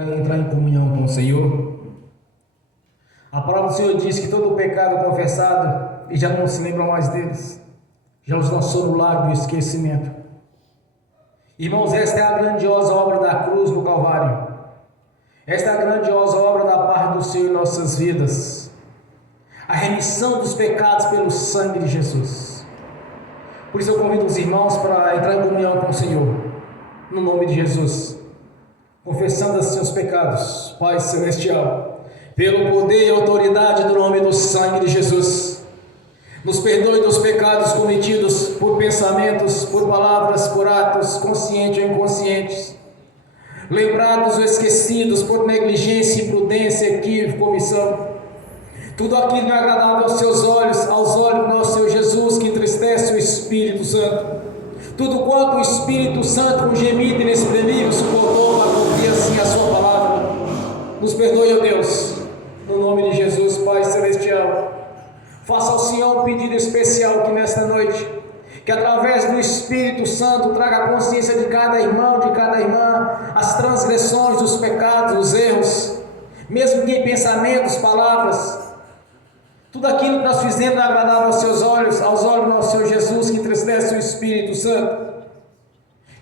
Entrar em comunhão com o Senhor. A palavra do Senhor diz que todo pecado confessado e já não se lembra mais deles, já os lançou no lago do esquecimento. Irmãos, esta é a grandiosa obra da cruz do Calvário. Esta é a grandiosa obra da parte do Senhor em nossas vidas. A remissão dos pecados pelo sangue de Jesus. Por isso eu convido os irmãos para entrar em comunhão com o Senhor, no nome de Jesus, confessando os seus pecados. Pai Celestial, pelo poder e autoridade do nome do sangue de Jesus, nos perdoe dos pecados cometidos por pensamentos, por palavras, por atos, conscientes ou inconscientes, lembrados ou esquecidos por negligência, imprudência, equívoco, omissão. Tudo aquilo não é agradável aos seus olhos, aos olhos do nosso Senhor Jesus, que entristece o Espírito Santo. Tudo quanto o Espírito Santo, com gemido inexprimível, suportou para cumprir assim a sua palavra. Nos perdoe, ó Deus, no nome de Jesus, Pai Celestial. Faça ao Senhor um pedido especial aqui nesta noite, que através do Espírito Santo traga a consciência de cada irmão, de cada irmã, as transgressões, os pecados, os erros, mesmo que em pensamentos, palavras, tudo aquilo que nós fizemos é agradável aos seus olhos, aos olhos do nosso Senhor Jesus, que entristece o Espírito Santo.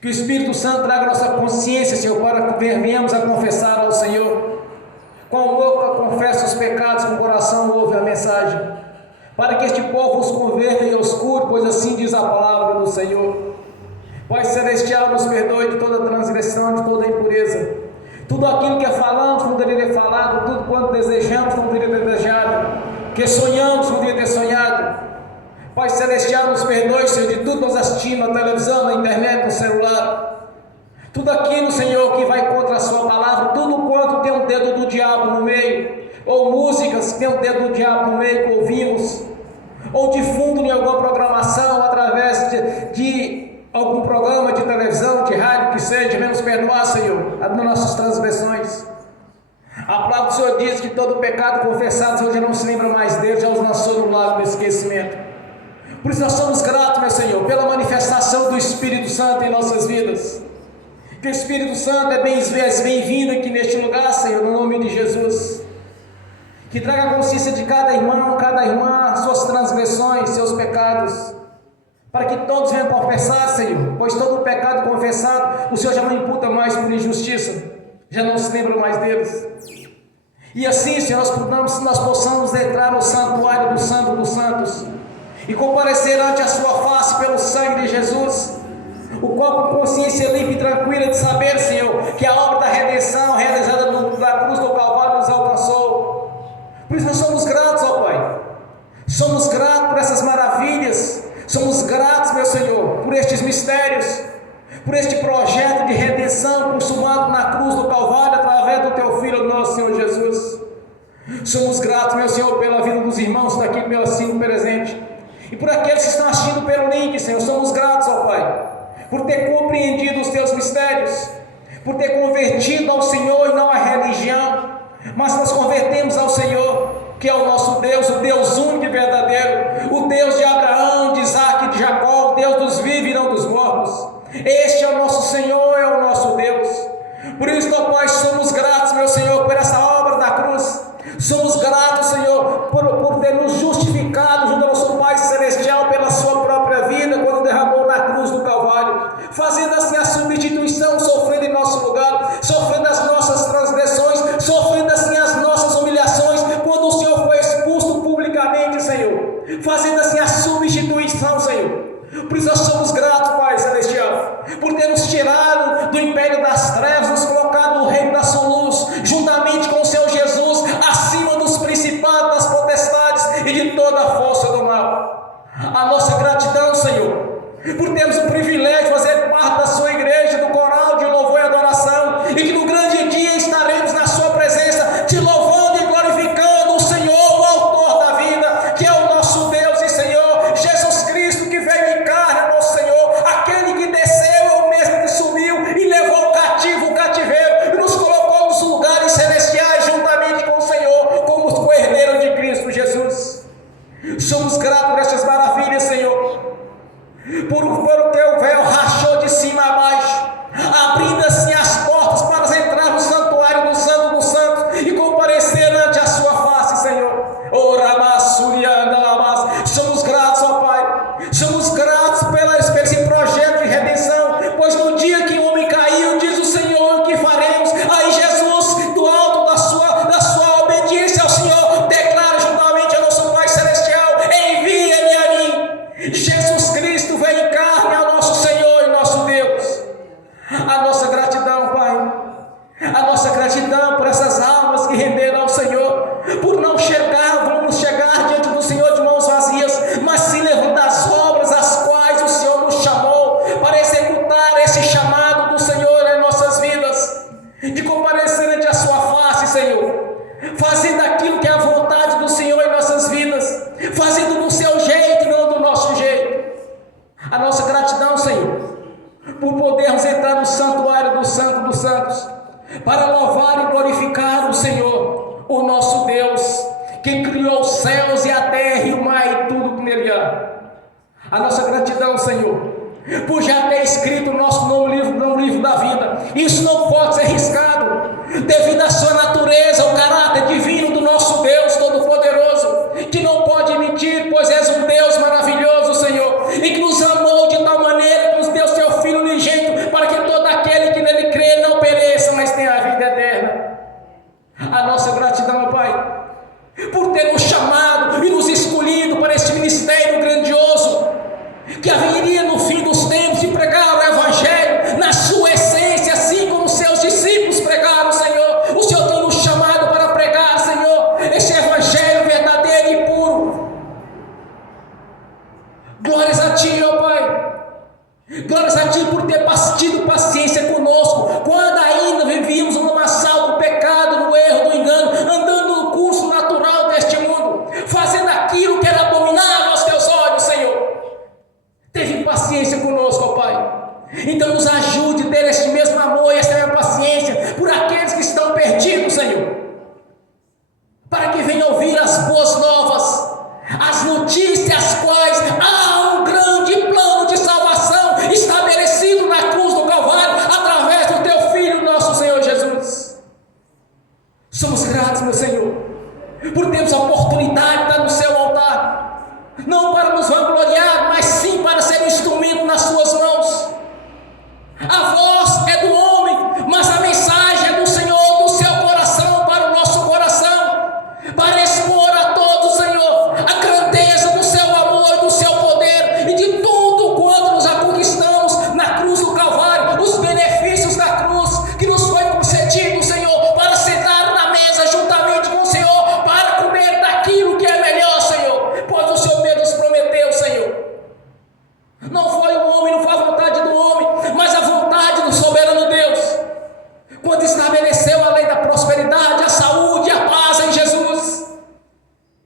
Que o Espírito Santo traga a nossa consciência, Senhor, para que venhamos a confessar ao Senhor. Com a boca confessa os pecados, com o coração ouve a mensagem. Para que este povo os converta e os cure, pois assim diz a palavra do Senhor. Pai Celestial, nos perdoe de toda transgressão, de toda impureza. Tudo aquilo que falamos não deveria ter falado, tudo quanto desejamos não deveria ter desejado, que sonhamos não deveria ter sonhado. Pai Celestial, nos perdoe, Senhor, de tudo que nós assistimos na televisão, na internet, no celular. Tudo aquilo, Senhor, que vai contra a sua palavra, tudo quanto tem um dedo do diabo no meio, ou músicas que tem um dedo do diabo no meio que ouvimos, ou de fundo em alguma programação, através de algum programa de televisão, de rádio, que seja, venha nos perdoar, Senhor, as nossas transgressões. A palavra do Senhor diz que todo pecado confessado, o Senhor já não se lembra mais dele, já os lançou no lago do esquecimento. Por isso nós somos gratos, meu Senhor, pela manifestação do Espírito Santo em nossas vidas. Que o Espírito Santo é bem-vindo aqui neste lugar, Senhor, no nome de Jesus. Que traga a consciência de cada irmão, cada irmã, suas transgressões, seus pecados, para que todos venham confessar, Senhor, pois todo pecado confessado, o Senhor já não imputa mais por injustiça, já não se lembra mais deles. E assim, Senhor, nós possamos entrar no santuário do Santo dos Santos e comparecer ante a sua face pelo sangue de Jesus, o qual com consciência limpa e tranquila de saber, Senhor, que a obra da redenção realizada na cruz do Calvário nos alcançou. Por isso nós somos gratos, ó Pai, somos gratos por essas maravilhas, somos gratos, meu Senhor, por estes mistérios, por este projeto de redenção consumado na cruz do Calvário através do Teu Filho, nosso Senhor Jesus. Somos gratos, meu Senhor, pela vida dos irmãos daqui pelo assino presente, e por aqueles que estão assistindo pelo link, Senhor. Somos gratos, ó Pai, por ter compreendido os Teus mistérios, por ter convertido ao Senhor e não à religião, mas nós convertemos ao Senhor, que é o nosso Deus, o Deus único e verdadeiro, o Deus de Abraão, de Isaac e de Jacó, o Deus dos vivos e não dos mortos. Este é o nosso Senhor, é o nosso Deus. Por isso, ó Pai, somos gratos, meu Senhor, por essa obra da cruz. Somos gratos, Senhor, por ter nos justificado junto ao nosso Pai Celestial pela sua própria vida, quando derramou na cruz do Calvário, fazendo assim a substituição, sofrendo em nosso lugar, sofrendo as nossas render ao Senhor, por não vamos chegar diante do Senhor de mãos vazias, mas se levando das obras as quais o Senhor nos chamou para executar esse chamado do Senhor em nossas vidas, de comparecer ante a sua face, Senhor, fazendo aquilo que é a vontade do Senhor em nossas vidas, fazendo do seu jeito e não do nosso jeito. A nossa gratidão, Senhor, por podermos entrar no santuário do Santo dos Santos, para louvar e glorificar o Senhor, o nosso Deus, que criou os céus e a terra e o mar e tudo que nele há. A nossa gratidão, Senhor, por já ter escrito o nosso nome no livro da vida. Isso não pode ser riscado, devido à sua natureza, o caráter divino do nosso Deus Todo-Poderoso, que não pode mentir, pois és um Deus maravilhoso, Senhor, e que nos amou de tal maneira que nos deu seu Filho unigênito, para que todo aquele que nele crê não pereça, mas tenha a vida eterna. A nossa gratidão, Pai, por ter nos chamado e nos escolhido para este ministério grandioso, que haveria no fim dos tempos de pregar o Evangelho na sua essência, assim como seus discípulos pregaram, Senhor. O Senhor tem nos chamado para pregar, Senhor, este Evangelho verdadeiro e puro. Glórias a Ti, ó Pai. Glórias a Ti por ter tido paciência conosco, quando ainda vivíamos no lamaçal do pecado, no erro, do engano, andando no curso natural deste mundo, fazendo aquilo que era abominável aos Teus olhos, Senhor. Teve paciência conosco, ó Pai. Então nos ajude a ter este mesmo amor e esta mesma paciência por aqueles que estão perdidos, Senhor, para que venham ouvir as boas novas, as notícias quais há um grande plano de salvação estabelecido na cruz do Calvário, através do Teu Filho, nosso Senhor Jesus. Somos gratos, meu Senhor, por termos a oportunidade de estar no Seu altar, não para nos vangloriar, mas sim para ser um instrumento nas Suas mãos. A voz é do homem, mas a mensagem é do Senhor, do Seu coração para o nosso coração, para expor a todos, Senhor, a grandeza do Seu amor e do Seu poder, e de tudo quanto nos conquistamos na cruz do Calvário, os benefícios da cruz que nos foi concedido, Senhor, para sentar na mesa juntamente com o Senhor, para comer daquilo que é melhor, Senhor, pois o Senhor mesmo nos prometeu, Senhor. Não foi o homem, não foi a vontade do homem, mas a vontade do soberano Deus, quando estabeleceu a lei da prosperidade, a saúde e a paz em Jesus.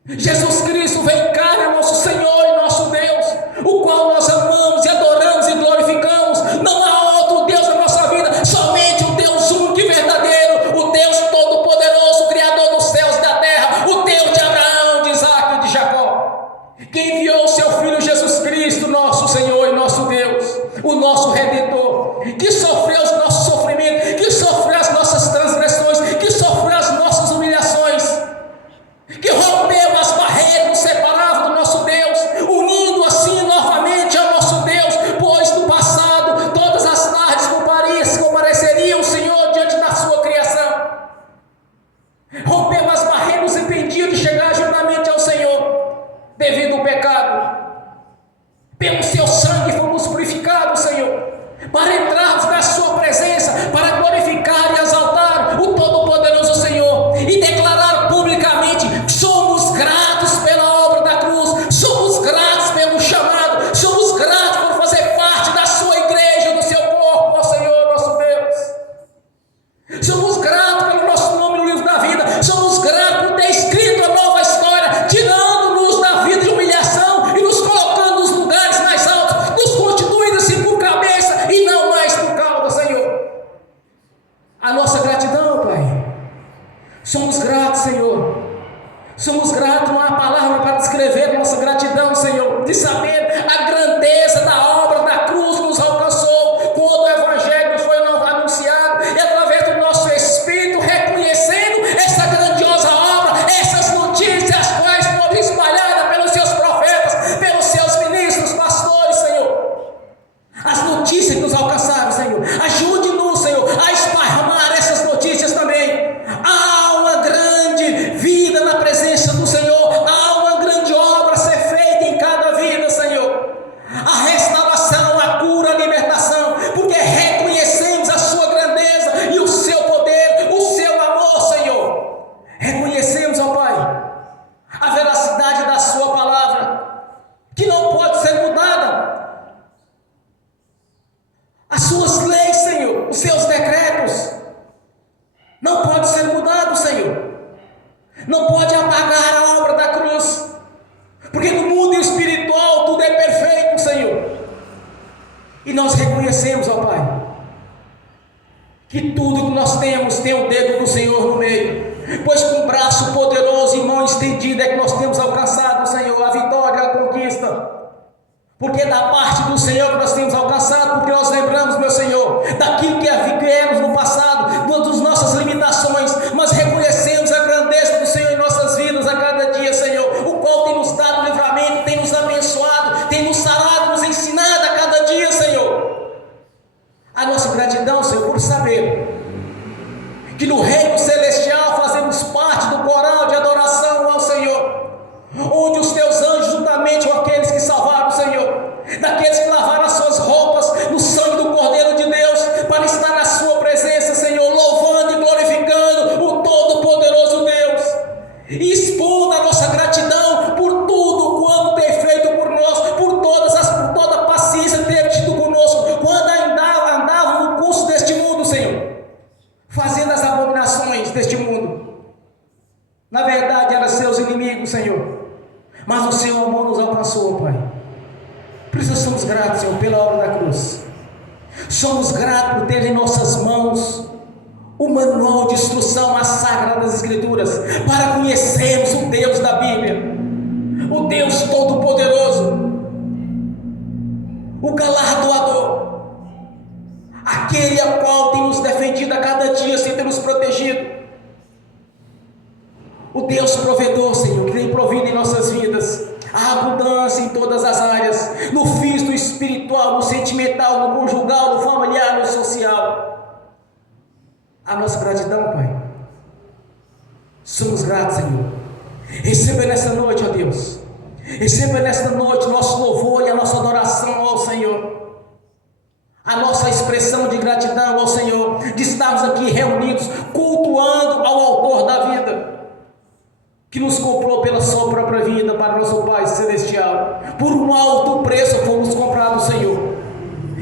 Jesus Cristo veio em carne, nosso Senhor e nosso Deus, o qual nós amamos e adoramos e glorificamos. Não há outro Deus na nossa vida, somente o Deus único e verdadeiro, o Deus Todo-Poderoso, Criador dos céus e da terra, o Deus de Abraão, de Isaac e de Jacó, que enviou o Seu Filho Jesus Cristo, nosso Senhor e nosso Deus, o nosso Redentor, que sofreu os nossos sofrimentos, que sofreu as nossas transgressões, que sofreu as nossas humilhações, que rompeu as barreiras, nos separava do nosso Deus, unindo assim novamente ao nosso Deus, pois no passado todas as tardes compareceria o Senhor diante da sua criação. Rompeu as barreiras, nos impedia de chegar juntamente ao Senhor, devido ao pecado. Pelo Seu sangue fomos purificados, Senhor, para entrarmos na Sua presença, para glorificar e exaltar o Todo-Poderoso Senhor, e declarar publicamente: somos gratos pela obra da cruz, somos gratos pelo chamado, somos gratos por fazer parte da Sua igreja, do Seu corpo, ó Senhor, nosso Deus. Somos gratos pelo nosso nome no livro da vida, somos gratos por ter escrito a nova história, tirando-nos da vida de humilhação e nos colocando nos lugares mais altos, nos constituindo assim por cabeça e não mais por cauda, Senhor. A nossa gratidão, Pai, somos gratos, Senhor. Somos gratos, não há palavra para descrever nossa gratidão, Senhor, de saber a grandeza da obra da cruz que nos alcançou, quando o Evangelho foi anunciado, e através do nosso espírito, reconhecendo essa grandiosa obra, essas notícias, as quais foram espalhadas pelos Seus profetas, pelos Seus ministros, pastores, Senhor. As notícias que nos alcançaram, Senhor, ajude-nos, Senhor, a esparramar essas notícias também. Há uma grande vida na presença do Senhor, há uma grande obra a ser feita em cada vida, Senhor. não pode apagar a obra da cruz, porque no mundo espiritual tudo é perfeito, Senhor. E nós reconhecemos, ó Pai, que tudo que nós temos tem o dedo do Senhor no meio, pois com braço poderoso e mão estendida é que nós temos alcançado, Senhor, a vitória, a conquista. Porque é da parte do Senhor que nós temos alcançado, porque nós lembramos, meu Senhor, daquilo que viemos no passado, das nossas limitações, mas reconhecemos a grandeza do Senhor em nossas vidas a cada dia, Senhor, o qual tem nos dado livramento, tem nos abençoado, tem nos sarado, nos ensinado a cada dia, Senhor. A nossa gratidão, Senhor, por saber que no reino celestial fazemos parte do coral de adoração ao Senhor, onde os teus anjos, juntamente com aqueles que salvaram o Senhor, daqueles que lavaram as suas roupas no sangue do Cordeiro de Deus, para estar na sua presença, Senhor, louvando e glorificando o Todo-Poderoso Deus, e expondo a nossa gratidão por tudo quanto tem feito por nós, por toda a paciência que teve tido conosco, quando ainda andava no curso deste mundo, Senhor, fazendo as abominações deste mundo. Na verdade, eram seus inimigos, Senhor, mas o seu amor nos alcançou, Pai. Por isso somos gratos, Senhor, pela obra da cruz. Somos gratos por ter em nossas mãos o manual de instrução às Sagradas Escrituras, para conhecermos o Deus da Bíblia, o Deus Todo-Poderoso, o galardoador, aquele a qual tem nos defendido a cada dia, sem ter nos protegido. O Deus provedor, Senhor, que tem provido em nossas vidas a abundância em todas as áreas, no físico, no espiritual, no sentimental, no conjugal, no familiar, no social. A nossa gratidão, Pai. Somos gratos, Senhor. Receba nesta noite, ó Deus, receba nesta noite nosso louvor e a nossa adoração ao Senhor, a nossa expressão de gratidão ao Senhor, de estarmos aqui reunidos, cultuando ao autor da vida, que nos comprou pela sua própria vida para nosso Pai Celestial. Por um alto preço fomos comprados, Senhor,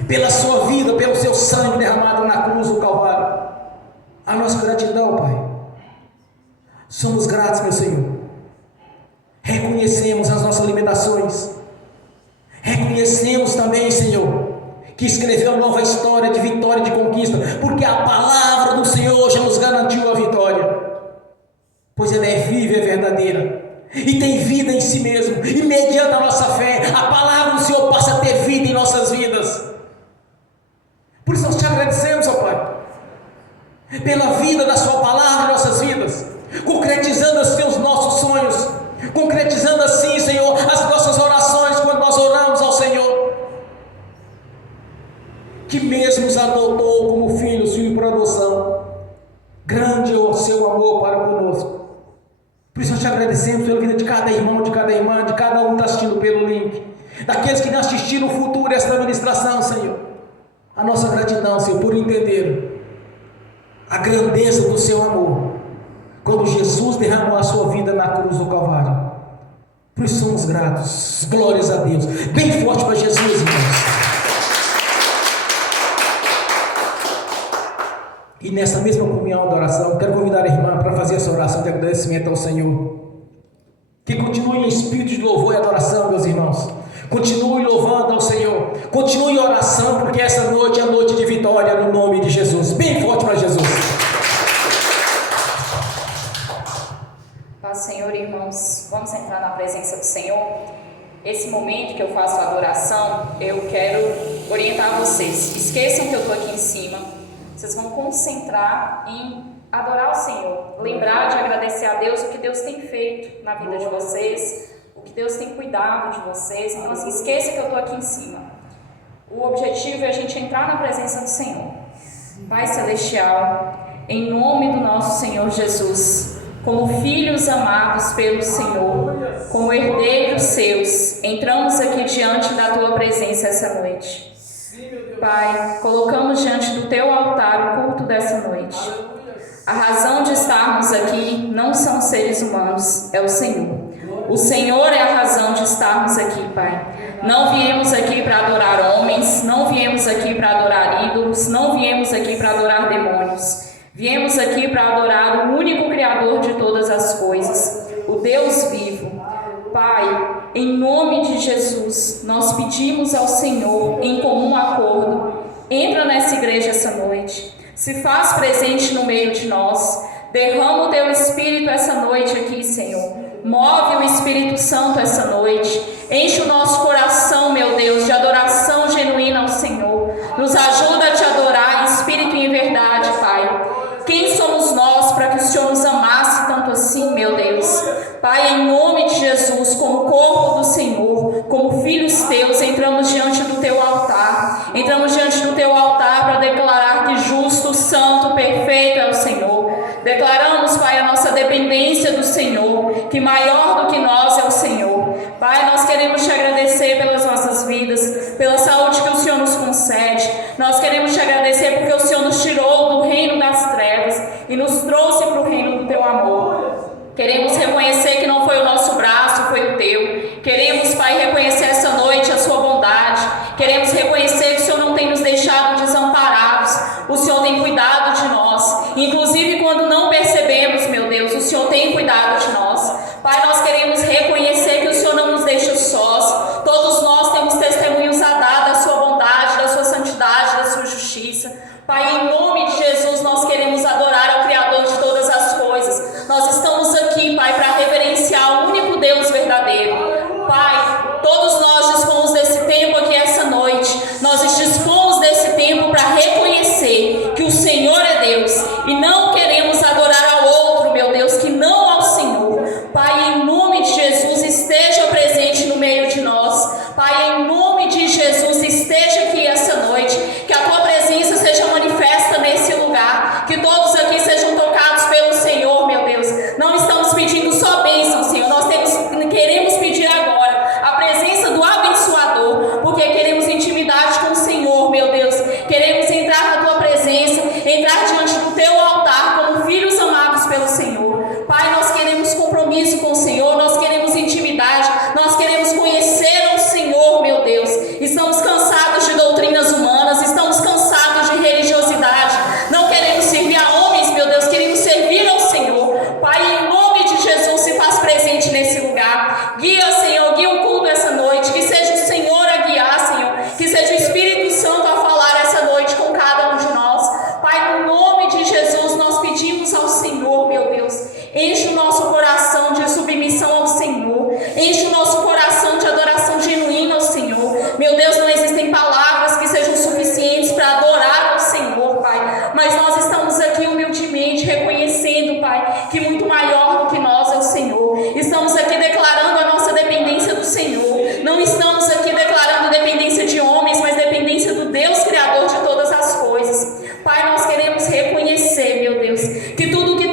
pela sua vida, pelo seu sangue derramado na cruz do Calvário. A nossa gratidão, Pai. Somos gratos, meu Senhor. Reconhecemos as nossas limitações. Reconhecemos também, Senhor, que escreveu nova história de vitória e de conquista, porque a palavra do Senhor já nos garantiu a vitória, pois ela é viva e verdadeira, e tem vida em si mesmo, e mediante a nossa fé, a palavra do Senhor passa a ter vida em nossas vidas. Por isso nós te agradecemos, ó Pai, pela vida da sua palavra em nossas vidas, concretizando assim os nossos sonhos, concretizando assim, Senhor, as nossas orações, quando nós oramos ao Senhor, que mesmo nos adotou como filhos por adoção. Grande é o seu amor para conosco. Por isso nós te agradecemos pela vida de cada irmão, de cada irmã, de cada um que está assistindo pelo link, daqueles que não assistiram no futuro esta ministração, Senhor. A nossa gratidão, Senhor, por entender a grandeza do seu amor, quando Jesus derramou a sua vida na cruz do Calvário. Por isso somos gratos. Glórias a Deus. Bem forte para Jesus, irmãos. E nessa mesma comunhão da oração, quero convidar a irmã para fazer essa oração de agradecimento ao Senhor. Que continue em espírito de louvor e adoração, meus irmãos. Continue louvando ao Senhor. Continue em oração, porque essa noite é a noite de vitória, no nome de Jesus. Bem forte para Jesus. Paz, Senhor, irmãos. Vamos entrar na presença do Senhor. Esse momento que eu faço a adoração, eu quero orientar vocês. Esqueçam que eu estou aqui em cima. Vocês vão concentrar em adorar o Senhor, lembrar de agradecer a Deus o que Deus tem feito na vida de vocês, o que Deus tem cuidado de vocês. Então, assim, esqueça que eu estou aqui em cima. O objetivo é a gente entrar na presença do Senhor. Pai Celestial, em nome do nosso Senhor Jesus, como filhos amados pelo Senhor, como herdeiros seus, entramos aqui diante da Tua presença essa noite. Pai, colocamos diante do Teu altar o culto dessa noite. A razão de estarmos aqui não são os seres humanos, é o Senhor. O Senhor é a razão de estarmos aqui, Pai. Não viemos aqui para adorar homens, não viemos aqui para adorar ídolos, não viemos aqui para adorar demônios. Viemos aqui para adorar o único Criador de todas as coisas, nome de Jesus, nós pedimos ao Senhor, em comum acordo, entra nessa igreja essa noite, se faz presente no meio de nós, derrama o Teu Espírito essa noite aqui, Senhor. Move o Espírito Santo essa noite, enche o nosso coração, meu Deus, de adoração genuína ao Senhor. Nos ajuda a Te adorar em espírito e em verdade, Pai. Quem somos nós para que o Senhor nos amasse tanto assim, meu Deus? Pai, em nome de Jesus, como corpo do Senhor, como filhos Teus, entramos diante do Teu altar. Entramos diante do Teu altar para declarar que justo, santo, perfeito é o Senhor. Declaramos, Pai, a nossa dependência do Senhor, que maior do que nós é o Senhor. Pai, nós queremos Te agradecer pelas nossas vidas, pela saúde que o Senhor nos concede. Nós queremos Te agradecer porque o Senhor nos tirou do reino das trevas e nos trouxe para o reino do Teu amor. Queremos reconhecer que não foi o nosso braço, foi o Teu. Queremos, Pai, reconhecer essa noite a Sua bondade. Queremos reconhecer que o Senhor não tem nos deixado desamparados. O Senhor tem cuidado de nós. Inclusive quando não percebemos, meu Deus, o Senhor tem cuidado de nós. Pai, nós queremos reconhecer que o Senhor não nos deixa sós. Todos nós temos testemunhos a dar da Sua bondade, da Sua santidade, da Sua justiça. Pai, em nome de Jesus, nós queremos adorar ao Criador de todas as coisas. Nós estamos aqui, Pai, para reverenciar o único Deus verdadeiro. Pai, todos nós dispomos desse tempo aqui essa noite. Nós dispomos desse tempo para reconhecer que o Senhor é Deus e não queremos adorar ao outro, meu Deus, que não ao Senhor. Pai, em nome de Jesus, esteja presente no meio de nós. Pai, em nome de Jesus, esteja aqui essa noite. Que a Tua presença seja manifesta nesse lugar. Que todos aqui sejam tocados pelo Senhor, meu Deus. Não estamos pedindo só bênção, Senhor. Nós queremos pedir agora a presença do abençoador, porque queremos intimidade com o Senhor, meu Deus. Queremos entrar na Tua presença, entrar diante do Teu altar como filhos amados pelo Senhor. Pai, nós queremos compromisso com o Senhor, nós queremos intimidade, nós queremos conhecer o Senhor, meu Deus. Estamos cansados de doutrinas humanas, estamos cansados de religiosidade, não queremos servir a homens, meu Deus, queremos servir ao Senhor. Pai, em nome de Jesus, se faz presente nesse lugar. Guia, Senhor, guia o culto essa noite, que seja o Senhor a guiar, Senhor, que seja o Espírito Santo a falar essa noite com cada um de nós. Pai, no nome de Jesus, nós pedimos ao Senhor, meu Deus, enche o nosso coração de submissão ao Senhor, enche o nosso coração de adoração genuína ao Senhor. Meu Deus, não existem palavras que sejam suficientes para adorar ao Senhor, Pai, mas nós estamos aqui humildemente reconhecendo, Pai, que muito maior do que nós é o Senhor. Estamos aqui declarando a nossa dependência do Senhor, não estamos aqui declarando dependência de homens, mas dependência do Deus Criador de todas as coisas. Pai, nós queremos reconhecer, meu Deus, que tudo que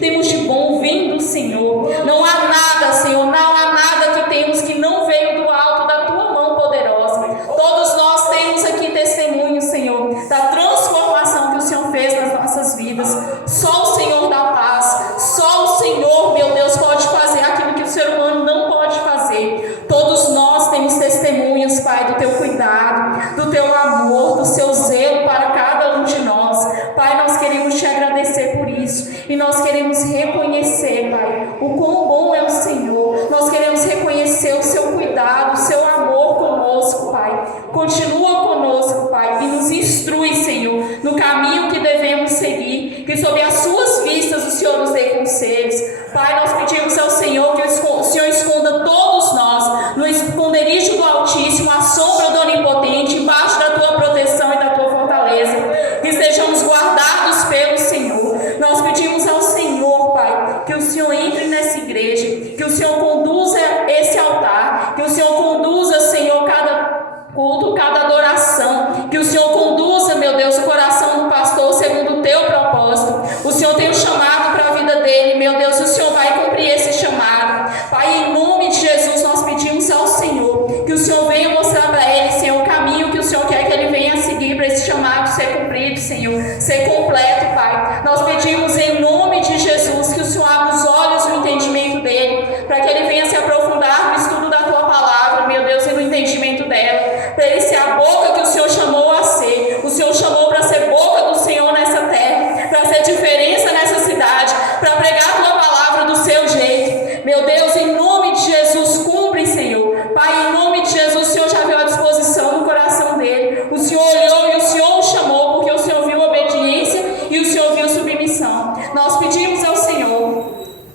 temos de bom vem do Senhor. Não há nada, Senhor, não há nada que temos que não veio do alto da Tua mão poderosa. Todos nós temos aqui testemunho, Senhor, da transformação que o Senhor fez nas nossas vidas. Só o Senhor dá paz, só o Senhor, meu Deus, pode fazer aquilo que o ser humano não pode fazer. Todos nós temos testemunhas, Pai, do Teu cuidado, do Teu amor, do Seu zelo para cada um de nós. Pai, nós queremos Te agradecer por isso e nós queremos reconhecer, Pai, o quão bom é o Senhor. Nós queremos reconhecer o Seu cuidado, o Seu amor conosco, Pai. Continua conosco, Pai, e nos instrui, Senhor, no caminho que devemos seguir, que sob as Suas vistas o Senhor nos dê conselhos. Pai, nós pedimos ao Senhor que o Senhor esconda todos nós no esconderijo do Altíssimo, à sombra do Onipotente, embaixo da Tua proteção e da Tua fortaleza, que sejamos guardados pelo Senhor. Nós pedimos ao Senhor, Pai, que o Senhor entre nessa igreja, que o Senhor conduza esse altar, que o Senhor conduza, Senhor, cada culto, cada adoração, que o Senhor conduza, meu Deus, o coração do pastor segundo o Teu propósito. O Senhor tem um chamado para a vida dele, meu Deus, o Senhor vai cumprir esse chamado. Pai, em nome de Jesus, nós pedimos ao Senhor que o Senhor venha mostrar para ele, Senhor, o caminho que o Senhor quer que ele venha seguir para esse chamado ser cumprido, Senhor, ser completo, Pai. Nós pedimos em nome de Jesus que o Senhor abra os olhos e o entendimento dele, para que ele venha se aproximar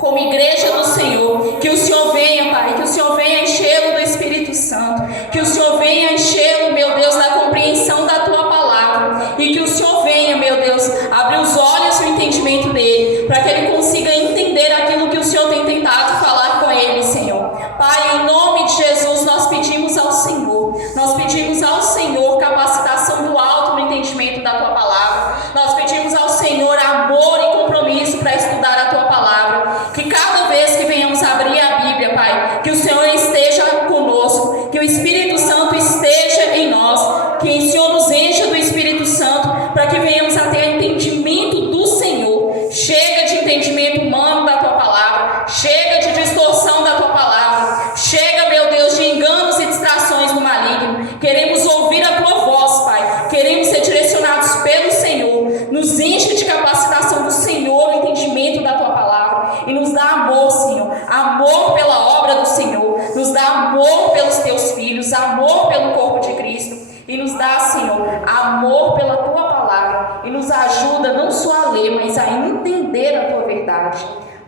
como igreja do Senhor. Que o Senhor venha, Pai, que o Senhor venha enchê-lo do Espírito Santo, que o Senhor venha enchê-lo, meu Deus, da compreensão da Tua palavra, e que o Senhor venha, meu Deus, abrir os olhos e o entendimento dele, para que ele consiga entender aquilo que o Senhor tem tentado falar com ele, Senhor. Pai, em nome de Jesus, nós pedimos ao Senhor capacitação do alto no entendimento da Tua palavra. Nós pedimos ao Senhor amor e compromisso para estudar a Tua palavra. Que cada vez que venhamos abrir a Bíblia, Pai, que o Senhor esteja conosco, que o Espírito Santo esteja em nós, que o Senhor nos encha do Espírito Santo, para que venhamos a ter entendimento do Senhor. Chega de entendimento humano da Tua palavra, chega de distorção da Tua palavra, chega, meu Deus, de enganos e distrações do maligno. Queremos ouvir a Tua voz, Pai, queremos ser direcionados pelo Senhor. Nos enche de capacitação do Senhor no entendimento da Tua palavra, e nos dá amor, Senhor, amor pela obra do Senhor, nos dá amor pelos Teus filhos, amor pelo corpo de Cristo, e nos dá, Senhor, amor pela Tua palavra, e nos ajuda não só a ler, mas a entender a Tua verdade.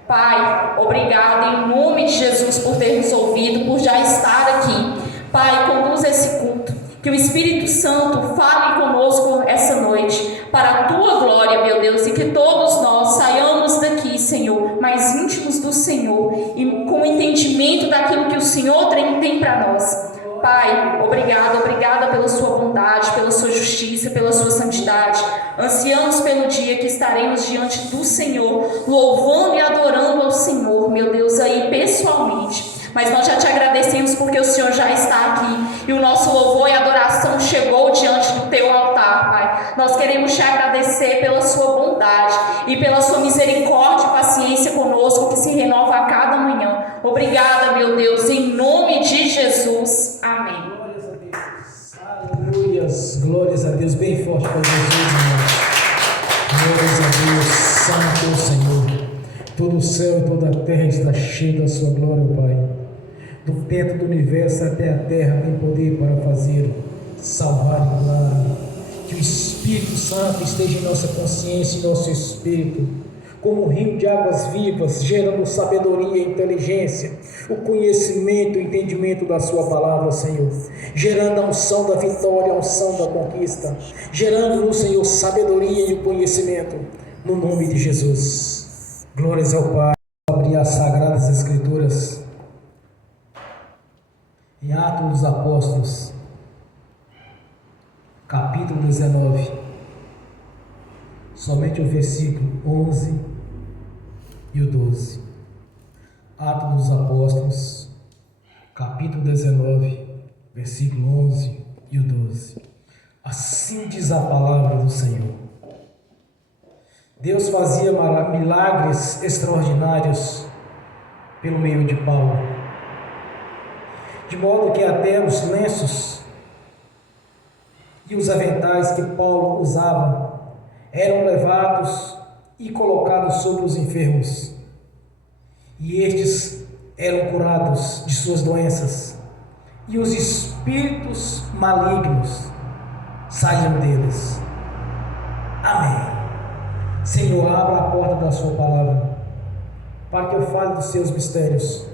Pai, obrigado em nome de Jesus por ter nos ouvido, por já estar aqui. Pai, conduz esse culto, que o Espírito Santo fale conosco essa noite, para a Tua glória, meu Deus, e que todos nós saiamos daqui, Senhor, mais íntimos do Senhor, e com o entendimento daquilo que o Senhor tem para nós. Pai, obrigada pela Sua bondade, pela Sua justiça, pela Sua santidade. Ansiamos pelo dia que estaremos diante do Senhor, louvando e adorando ao Senhor, meu Deus, aí pessoalmente. Mas nós já Te agradecemos porque o Senhor já está aqui, e o nosso louvor e adoração chegou diante do Teu altar, Pai. Nós queremos Te agradecer pela Sua bondade e pela Sua misericórdia e paciência conosco, que se renova a cada manhã. Obrigada, meu Deus, em nome de Jesus. Amém. Glórias a Deus. Aleluias. Glórias a Deus. Bem forte para Jesus, irmãos. Glórias a Deus. Santo é o Senhor. Todo o céu e toda a terra está cheio da Sua glória, Pai. Do teto do universo até a terra tem poder para fazer, salvar e curar. Que o Espírito Santo esteja em nossa consciência e nosso espírito, como um rio de águas vivas, gerando sabedoria e inteligência, o conhecimento e entendimento da Sua palavra, Senhor, gerando a unção da vitória, a unção da conquista, gerando no Senhor sabedoria e o conhecimento, no nome de Jesus. Glórias ao Pai. Abrir as Sagradas Escrituras em Atos dos Apóstolos, capítulo 19, somente o versículo 11 e o 12. Atos dos Apóstolos, capítulo 19, versículo 11 e o 12. Assim diz a palavra do Senhor. Deus fazia milagres extraordinários pelo meio de Paulo, de modo que até os lenços e os aventais que Paulo usava eram levados e colocados sobre os enfermos, e estes eram curados de suas doenças, e os espíritos malignos saíam deles. Amém. Senhor, abra a porta da Sua palavra, para que eu fale dos Seus mistérios,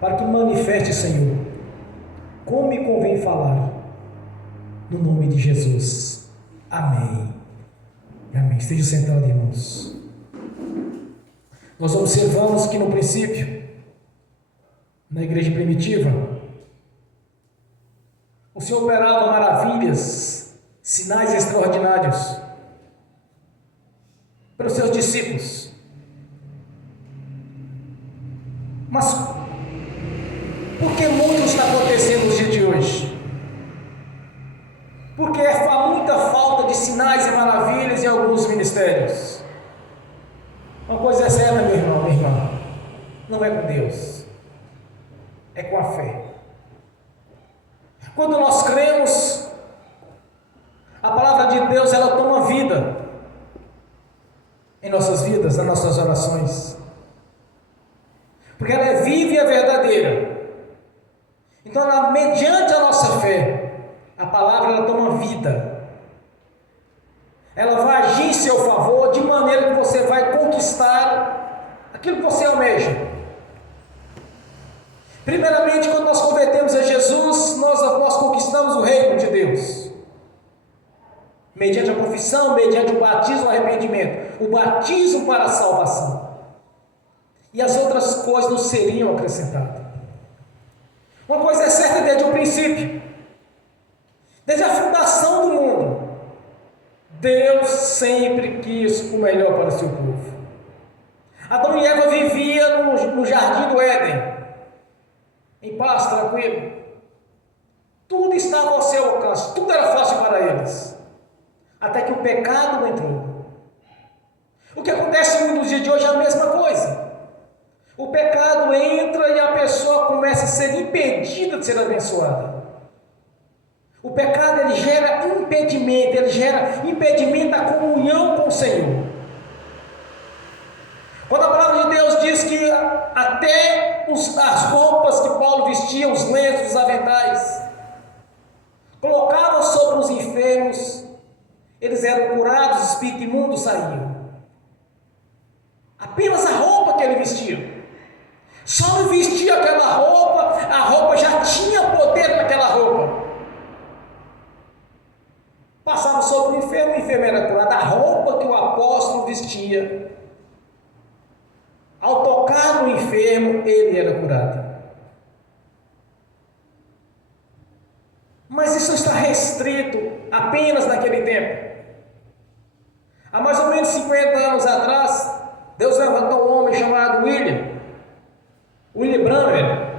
para que manifeste, Senhor, como me convém falar, no nome de Jesus. Amém. Amém. Esteja sentado, irmãos. Nós observamos que no princípio, na igreja primitiva, o Senhor operava maravilhas, sinais extraordinários para os seus discípulos. Mas por que muito está acontecendo nos dias de hoje? Porque há muita falta de sinais e maravilhas em alguns ministérios. Uma coisa é certa, meu irmão, minha irmã, não é com Deus, é com a fé. Quando nós cremos, a palavra de Deus, ela toma vida em nossas vidas, nas nossas orações, porque ela é viva e é verdadeira. Então, mediante a nossa fé, a palavra ela toma vida, ela vai agir em seu favor, de maneira que você vai conquistar aquilo que você almeja. Primeiramente, quando nós convertemos a Jesus, nós conquistamos o reino de Deus. Mediante a confissão, mediante o batismo, o arrependimento. O batismo para a salvação. E as outras coisas não seriam acrescentadas. Uma coisa é certa desde o princípio. Desde a fundação do mundo. Deus sempre quis o melhor para o seu povo. Adão e Eva viviam no jardim do Éden. Em paz, tranquilo. Tudo estava ao seu alcance, tudo era fácil para eles. Até que o pecado entrou. O que acontece nos dias de hoje é a mesma coisa. O pecado entra e a pessoa começa a ser impedida de ser abençoada. O pecado ele gera impedimento da comunhão com o Senhor. Quando a palavra de Deus diz que até as roupas que Paulo vestia, os lenços, os aventais, colocava sobre os enfermos, eles eram curados, os espíritos imundos saíam. Apenas a roupa que ele vestia. Só não vestia aquela roupa, a roupa já tinha poder naquela roupa. Passava sobre o enfermo era curado. A roupa que o apóstolo vestia, ao tocar no enfermo, ele era curado. Mas isso está restrito apenas naquele tempo. Há mais ou menos 50 anos atrás, Deus levantou um homem chamado William Branham.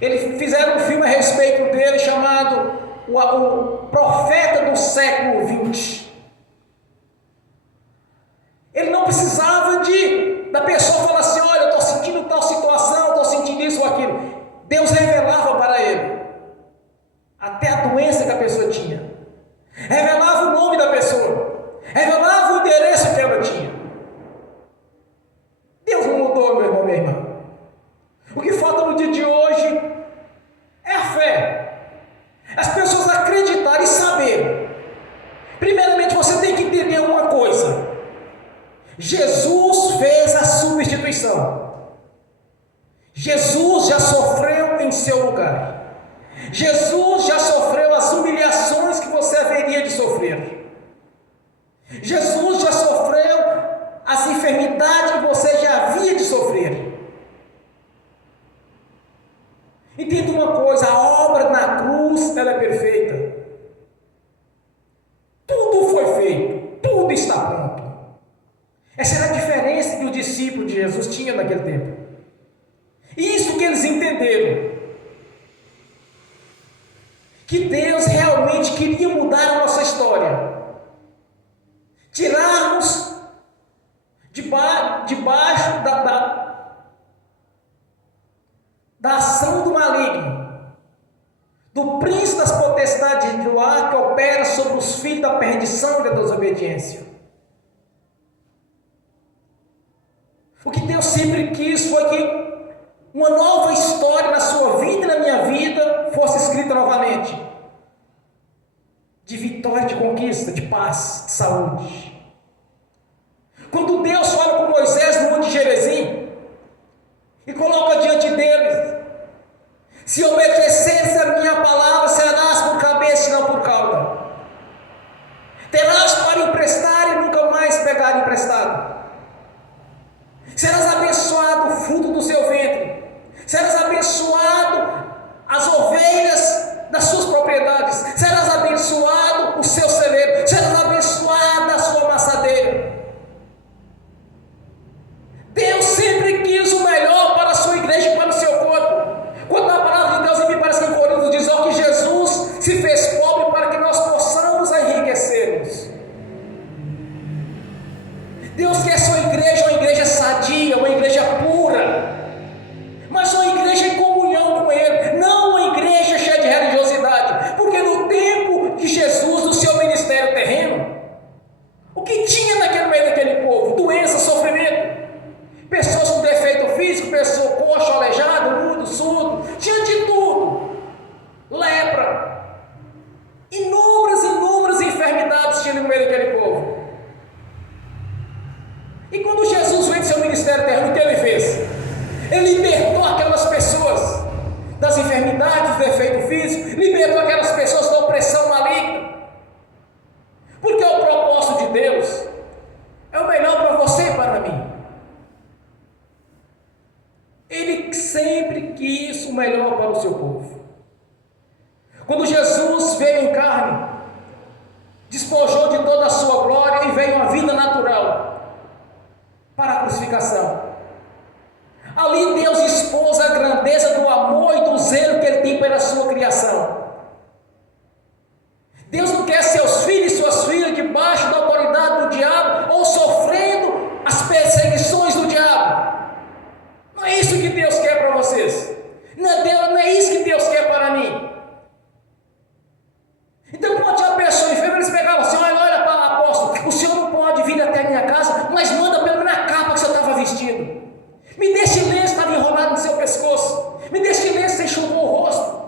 Eles fizeram um filme a respeito dele chamado O Profeta do Século XX. Ele não precisava da pessoa falar assim: olha, eu estou sentindo tal situação, estou sentindo isso ou aquilo. Deus revelava para ele até a doença que a pessoa tinha, revelava o nome da pessoa, revelava o endereço que ela tinha. Deus não mudou, meu irmão, minha irmã. O que falta no dia de hoje é a fé. As pessoas acreditarem e saberem. Primeiramente, você tem que entender uma coisa: Jesus fez a substituição. Jesus já sofreu em seu lugar. Jesus já sofreu as humilhações que você haveria de sofrer. Jesus já sofreu as enfermidades que você já havia de sofrer. Entenda uma coisa: a obra na cruz ela é perfeita. Tudo foi feito, tudo está pronto. Essa era a diferença que os discípulos de Jesus tinham naquele tempo. Isso que eles entenderam. Que Deus realmente queria mudar a nossa história. Tirarmos debaixo da ação do maligno, do príncipe das potestades do ar que opera sobre os filhos da perdição e da desobediência. O que Deus sempre quis foi que uma nova história na sua vida e na minha vida fosse escrita novamente. De vitória, de conquista, de paz, de saúde. Quando Deus fala com Moisés no Monte Gerizim e coloca diante deles: se obedeceres a minha palavra, serás por cabeça e não por cauda. Terás para emprestar e nunca mais pegar emprestado. Serás abençoado o fruto do seu ventre. Serás abençoado as ovelhas das suas propriedades. Serás abençoado o seu celeiro. Serás abençoada a sua amassadeira. Deus sempre quis o melhor para a sua igreja e para o seu corpo. Quando a palavra de Deus me parece que em Coríntios diz que Jesus se fez pobre para que nós possamos enriquecermos. Deus quer sua igreja, uma igreja sadia, uma ministério terreno, o que ele fez? Ele libertou aquelas pessoas das enfermidades, do defeito físico, libertou aquelas pessoas da opressão maligna. Porque o propósito de Deus é o melhor para você e para mim. Ele sempre quis o melhor para o seu povo. Quando Jesus veio em carne, despojou de toda a sua glória e veio uma vida natural para a crucificação. Ali Deus expôs a grandeza do amor e do zelo que Ele tem pela sua criação. Deus não quer seus filhos e suas filhas debaixo da autoridade do diabo ou sofrendo as perseguições do diabo. Não é isso que Deus quer para vocês. Não é isso que Deus quer para mim. Então, quando tinha uma pessoa enferma, eles pegavam assim: olha, apóstolo, o senhor não pode vir até a minha casa, mas manda pelo menos a capa que o senhor estava vestido. Me dê esse lenço que estava enrolado no seu pescoço. Me dê esse lenço que você enxugou o rosto.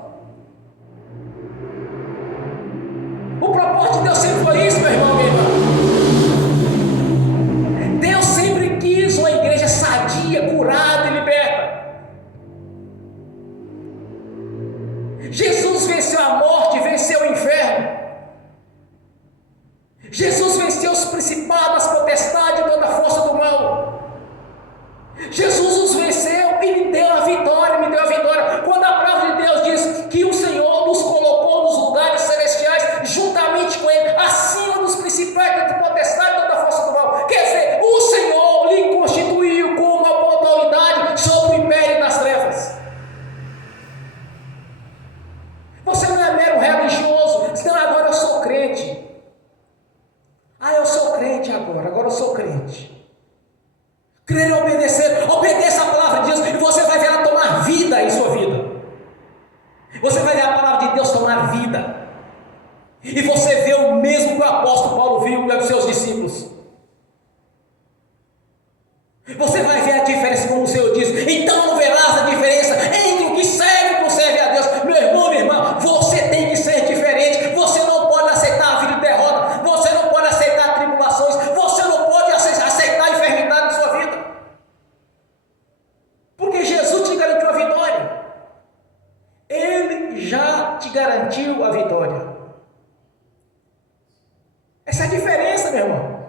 O propósito de Deus sempre foi isso, meu irmão, minha irmã. Deus sempre quis uma igreja sadia, curada e liberta. Jesus venceu a morte, venceu o inferno. Jesus venceu os principados, as potestades e toda a força do mal. Jesus os venceu e me deu a vitória, Quando a palavra de Deus diz que o Senhor nos colocou nos lugares celestiais, juntamente com Ele, acima dos principais, da potestade e toda a força do mal. Quer dizer, o Senhor lhe constituiu como uma autoridade sobre o império das trevas. Você não é mero religioso, senão agora eu sou crente. Eu sou crente agora eu sou crente. Crer e obedecer, obedeça a palavra de Deus e você vai ver ela tomar vida em sua vida. Você vai ver a palavra de Deus tomar vida. E você vê o mesmo que o apóstolo Paulo viu com os seus discípulos. Você vai ver a diferença, como o Senhor diz. Então não verás a diferença entre o que serve e o que não serve a Deus. Meu irmão, minha irmã, você tem que ser diferente. Você não pode aceitar a vida de derrota. Você não pode aceitar tribulações. Você não pode aceitar a enfermidade de sua vida. Porque Jesus te garantiu a vitória. Ele já te garantiu a vitória. Essa é a diferença, meu irmão.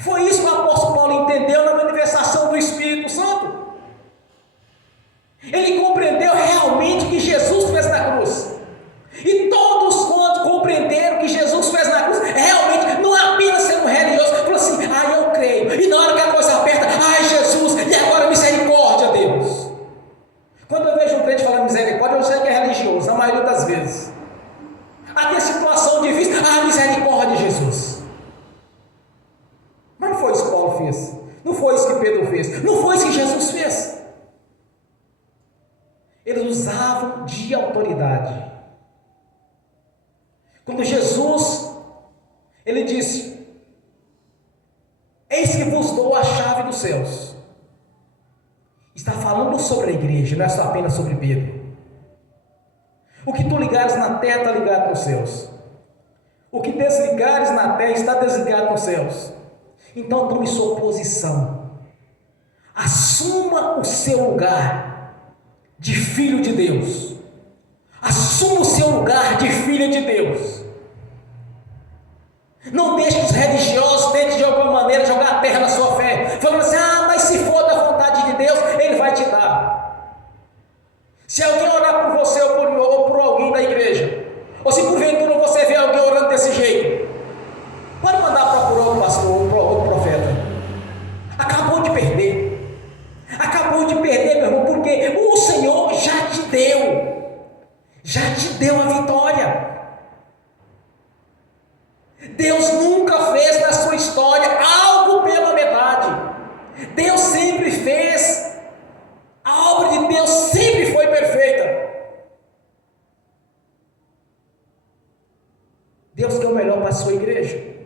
Foi isso que o apóstolo Paulo entendeu na manifestação do Espírito Santo. Ele compreendeu realmente o que Jesus fez na cruz. E todos quantos compreenderam o que Jesus fez na cruz, realmente, não apenas sendo religioso, falou assim: eu creio. E na hora que a coisa aperta, Jesus, e agora misericórdia, Deus. Quando eu vejo um crente falando misericórdia, eu sei que é religioso, na maioria das vezes. Até situação difícil, misericórdia, Jesus. Mas não foi isso que Paulo fez, não foi isso que Pedro fez, não foi isso que Jesus fez. Eles usavam de autoridade. Quando Jesus, ele disse: eis que vos dou a chave dos céus. Está falando sobre a igreja, não é só apenas sobre Pedro. O que tu ligares na terra está ligado nos céus. O que desligares na terra está desligado nos céus. Então tome sua posição. Assuma o seu lugar de filho de Deus. Assuma o seu lugar de filha de Deus. Não deixe que os religiosos tentem de alguma maneira jogar a terra na sua fé, falando assim: mas se for da vontade de Deus, Ele vai te dar. Se alguém orar por você ou por alguém da igreja, ou se porventura você vê alguém orando desse jeito, pode mandar procurar um pastor ou outro profeta. Acabou de perder, meu irmão, porque o Senhor já te deu a vitória. Deus nunca fez na sua história algo pela metade. Deus sempre fez. A obra de Deus sempre foi perfeita. Deus quer o melhor para a sua igreja.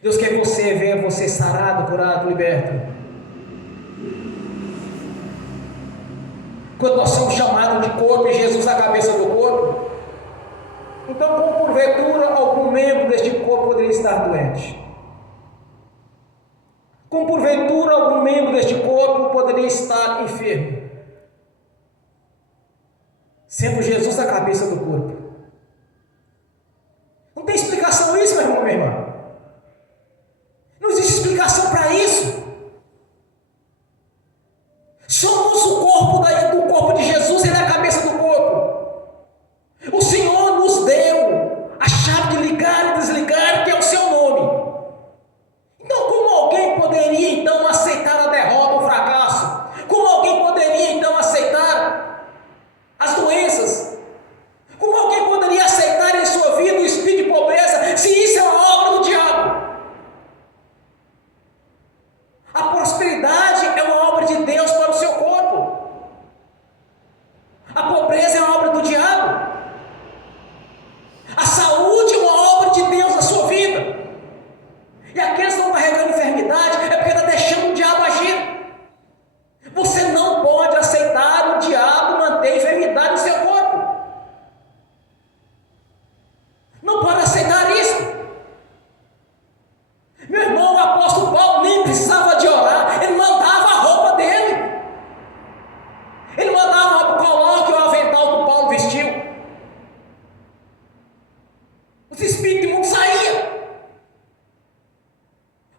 Deus quer que você venha, você sarado, curado, liberto. Quando nós somos chamados de corpo e Jesus a cabeça do corpo, então, como porventura algum membro deste corpo poderia estar doente? como porventura algum membro deste corpo poderia estar enfermo, sendo Jesus a cabeça do corpo. Não tem explicação isso, meu irmão, minha irmã. Não existe explicação para isso. Somos o corpo do corpo de Jesus, Ele é a cabeça do corpo. O Senhor nos deu a chave de ligar e desligar, que é o seu nome. Então, como alguém poderia então aceitar a derrota, o fracasso? Como alguém poderia então aceitar as doenças? Como alguém poderia aceitar em sua vida o espírito de pobreza, se isso é uma obra do diabo? A prosperidade é uma obra de Deus para o seu corpo. A pobreza é uma obra do diabo. A saúde é uma obra de Deus na sua vida. E aqueles que estão carregando enfermidade é porque está deixando o diabo agir. Você não pode aceitar o diabo manter enfermidade no seu corpo. Não pode aceitar isso. Meu irmão, o apóstolo Paulo nem precisava de orar. Ele mandava a roupa dele. Ele mandava a roupa, coloque o avental que Paulo vestiu. Os espíritos imundos saíam.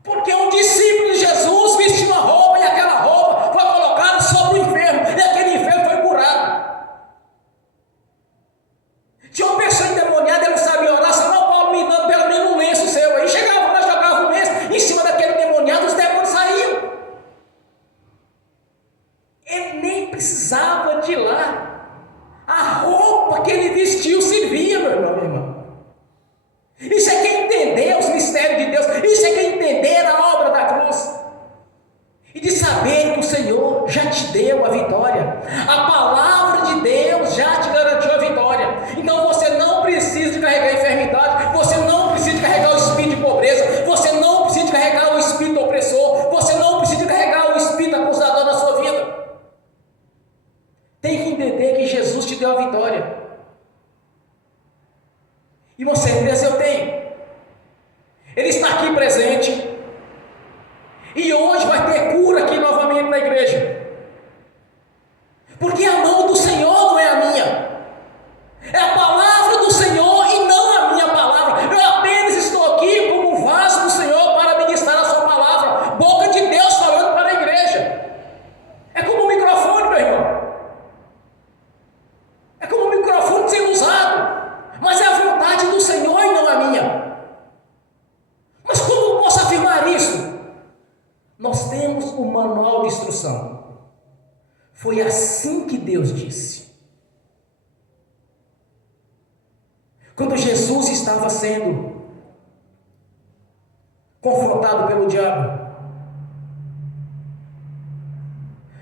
Porque um discípulo de Jesus vestiu uma roupa e aquela roupa foi colocada sobre o enfermo. E aquele enfermo foi curado. Tinha uma pessoa endemoniada, ele não sabia orar. Só não, Paulo, me dando pelo menos um lenço seu. Aí chegava lá, jogava um lenço em cima daquele endemoniado, os demônios saíam. Ele nem precisava de ir lá. A roupa que ele vestiu servia, meu irmão, minha irmã. Isso é que é entender os mistérios de Deus. Isso é que é entender a obra da cruz. E de saber que o Senhor já te deu a vitória. A palavra de Deus já te garantiu a vitória. Então você não precisa de carregar a enfermidade. Você não precisa de carregar o espírito de pobreza. Você não precisa de carregar o espírito opressor. Você não precisa de carregar o espírito acusador na sua vida. Tem que entender que Jesus te deu a vitória. E uma certeza eu tenho. Ele está aqui presente. E hoje vai ter cura aqui novamente na igreja. Porque a mão do Senhor não é a minha. É a palavra do Senhor e não a minha palavra. Eu apenas estou aqui como um vaso do Senhor para ministrar a sua palavra. Boca de Deus falando para a igreja. É como um microfone, meu irmão. É como um microfone sendo usado. Mas é a vontade do Senhor e não a minha. Mas como eu posso afirmar isso? Nós temos o manual de instrução. Foi assim que Deus disse. Quando Jesus estava sendo confrontado pelo diabo,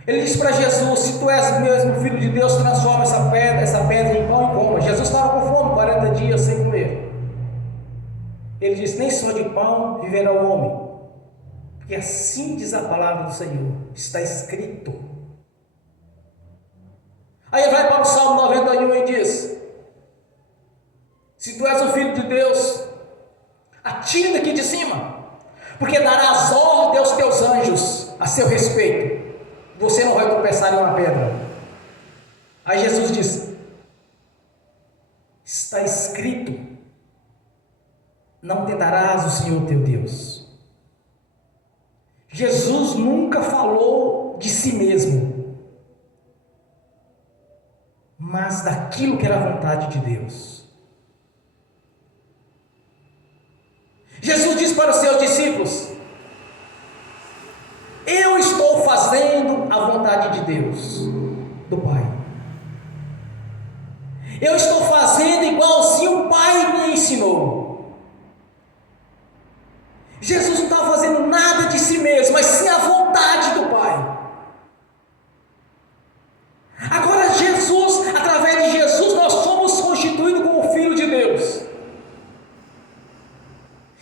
ele disse para Jesus: se tu és mesmo filho de Deus, transforma essa pedra em pão e coma. Jesus estava com fome, 40 dias sem comer. Ele disse: nem só de pão viverá o homem, porque assim diz a palavra do Senhor, está escrito. Aí ele vai para o Salmo 91 e diz: se tu és o filho de Deus, atira daqui de cima, porque darás ordem aos teus anjos a seu respeito. Você não vai tropeçar em uma pedra. Aí Jesus diz: está escrito, não tentarás o Senhor teu Deus. Jesus nunca falou de si mesmo, mas daquilo que era a vontade de Deus. Jesus disse para os seus discípulos: eu estou fazendo a vontade de Deus, do Pai. Eu estou fazendo igualzinho o Pai me ensinou. Jesus não estava fazendo nada de si mesmo, mas sim a vontade do Pai. Agora Jesus, através de Jesus, nós somos constituídos como filho de Deus.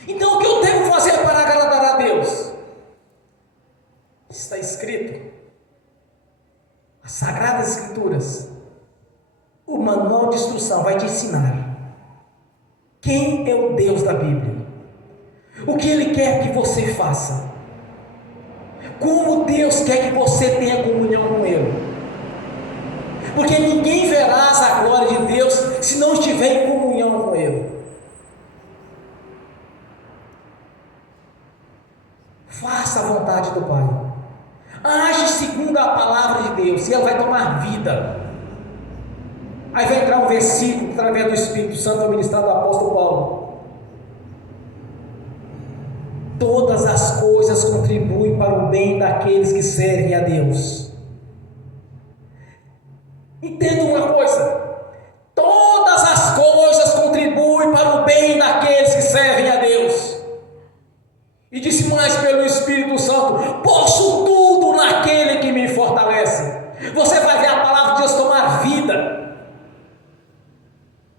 Então o que eu devo fazer para agradar a Deus? Está escrito. As Sagradas Escrituras, o manual de instrução vai te ensinar quem é o Deus da Bíblia, o que Ele quer que você faça. Como Deus quer que você tenha comunhão com Ele. Porque ninguém verá a glória de Deus se não estiver em comunhão com Ele. Faça a vontade do Pai. Age segundo a palavra de Deus e ela vai tomar vida. Aí vai entrar um versículo através do Espírito Santo ministrado do apóstolo Paulo. Todas as coisas contribuem para o bem daqueles que servem a Deus. Entenda uma coisa: todas as coisas contribuem para o bem daqueles que servem a Deus. E disse mais pelo Espírito Santo: posso tudo naquele que me fortalece. Você vai ver a palavra de Deus tomar vida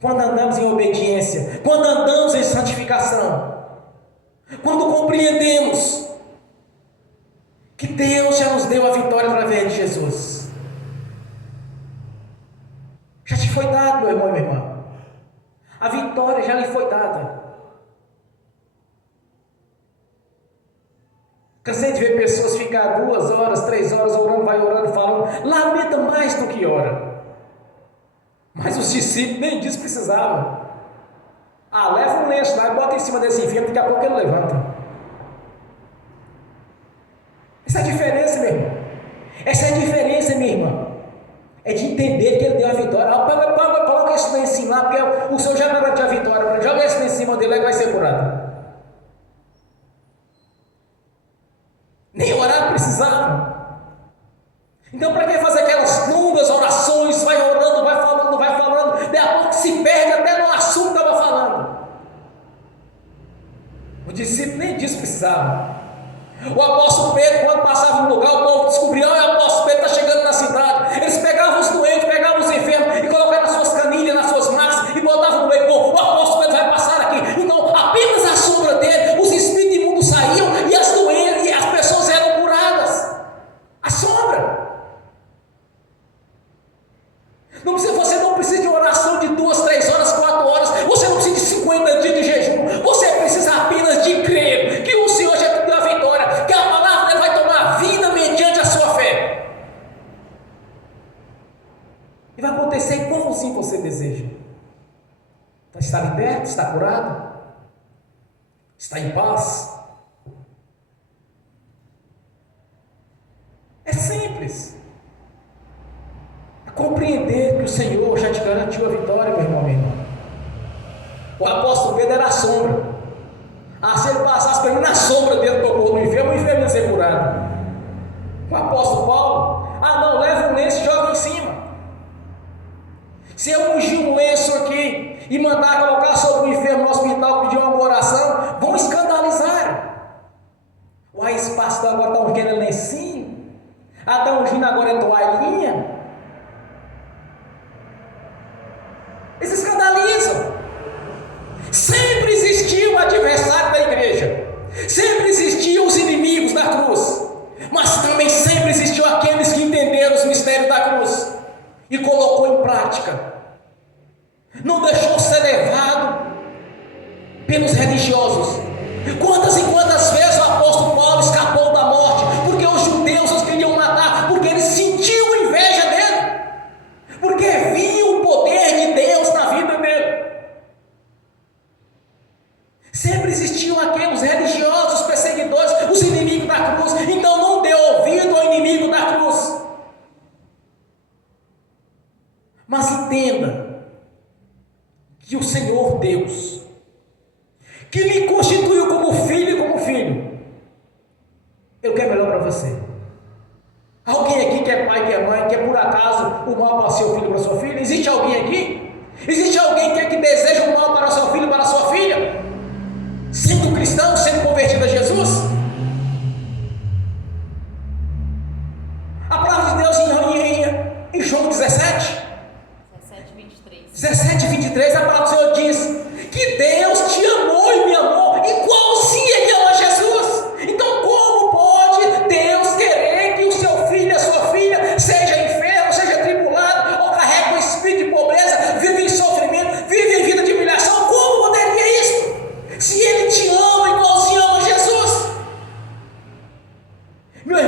quando andamos em obediência, quando andamos em santificação, quando compreendemos que Deus já nos deu a vitória através de Jesus. Já te foi dado, meu irmão e minha irmã. A vitória já lhe foi dada. Cansei de ver pessoas ficar 2 horas, 3 horas orando, vai orando, falando, lamenta mais do que ora. Mas os discípulos nem disso precisavam. Leva um lenço lá e bota em cima desse enfermo, daqui a pouco ele levanta. Essa é a diferença, meu irmão. Essa é a diferença, minha irmã. É de entender que ele deu a vitória. Coloca isso lá em cima, porque o Senhor já garantiu a vitória. Joga isso lá em cima dele, ele vai ser curado. Nem orar precisava. Então, para que fazer aquelas longas orações? Vai orando, vai falando, vai falando. Daí a pouco se perde até no assunto que estava falando. O discípulo nem disso precisava. O apóstolo Pedro, quando passava no lugar, o povo descobriu: o apóstolo Pedro está chegando na cidade. Eles pegavam os doentes, pegavam os enfermos e colocavam nas suas canilhas, nas suas massas e botavam no meio. O apóstolo Pedro vai passar aqui. Então, apenas a sombra dele, os espíritos imundos saíam e as doenças e as pessoas eram curadas. A sombra. Você não precisa de oração de 2, 3 horas, 4 horas. Você não precisa de 50 dias de jejum. Você precisa apenas de crer que o Senhor já te deu a vitória, que a palavra dele vai tomar vida mediante a sua fé. E vai acontecer como assim você deseja. Está liberto, está curado, está em paz. É simples. Compreender que o Senhor já te garantiu a vitória, meu irmão, minha irmã. O apóstolo Pedro era a sombra. Se ele passasse para mim na sombra dele, tocou no enfermo, o enfermo ia ser curado. O apóstolo Paulo, não, leva um lenço e joga em cima. Se eu ungir um lenço aqui e mandar colocar sobre o enfermo no hospital, pedir uma oração, vão escandalizar. Esse pastor agora está ungindo lencinho, está ungindo agora a toalhinha. Eles escandalizam. Sempre existiu o adversário da igreja, sempre existiam os inimigos da cruz, mas também sempre existiu aqueles que entenderam os mistérios da cruz e colocou em prática. Não deixou ser levado pelos religiosos. Quantas e quantas vezes o apóstolo Paulo escapou da morte porque os judeus os queriam matar, porque eles sentiam inveja dele, porque viam o poder de Deus na vida dele. Sempre existiam aqueles religiosos, os perseguidores, os inimigos da cruz. Então não dê ouvido ao inimigo da cruz. Mas entenda que o Senhor Deus, que lhe constituiu como filho e como filho, Ele quer melhor para você. Alguém aqui que é pai, que é mãe, quer por acaso o mal para seu filho, para sua filha? Existe alguém aqui? Existe alguém que deseja o mal para seu filho, para sua filha? Sendo cristão, sendo convertido a Jesus? A palavra de Deus em João 17, 23, a palavra do Senhor diz que Deus te amou e me amou igualzinho Ele ama Jesus. Então como pode Deus querer que o seu filho e a sua filha seja enfermo, seja tribulado, ou carregue um espírito de pobreza, vive em sofrimento, vive em vida de humilhação? Como poderia isso? Se Ele te ama igualzinho ama Jesus. Meu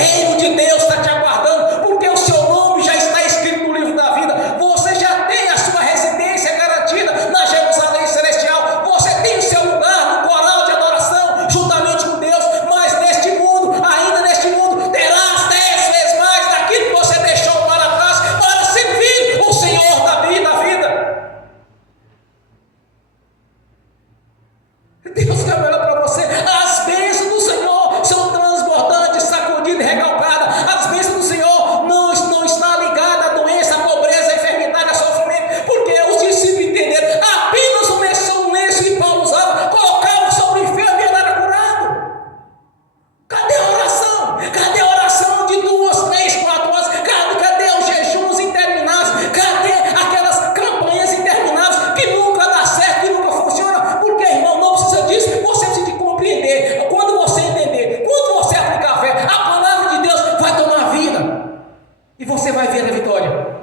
reino de Deus está te aguardando, porque o seu nome já está escrito no livro da vida. Você já tem a sua residência garantida na Jerusalém celestial. Você tem o seu lugar no coral de adoração, juntamente com Deus. Mas neste mundo, ainda neste mundo, terás 10 vezes mais daquilo que você deixou para trás para servir o Senhor da vida. Deus quer o melhor para você. As bênçãos do Senhor são transbordantes, sacudidas e recalcadas. As bênçãos do Senhor não está ligada à doença, à pobreza, à enfermidade, a sofrimento, porque os discípulos entenderam apenas um lenço que Paulo usava, colocavam sobre o enfermo e ele era curado. Cadê a oração? Cadê a oração de 2, 3, 4 horas? Cadê os jejuns intermináveis? Cadê aquelas campanhas intermináveis que nunca dá certo, que nunca funciona? Porque, irmão, não precisa disso. Você precisa de compreender. Quando você entender, quando você aplicar a fé, a palavra de Deus vai tomar vida e você vai ver a vitória.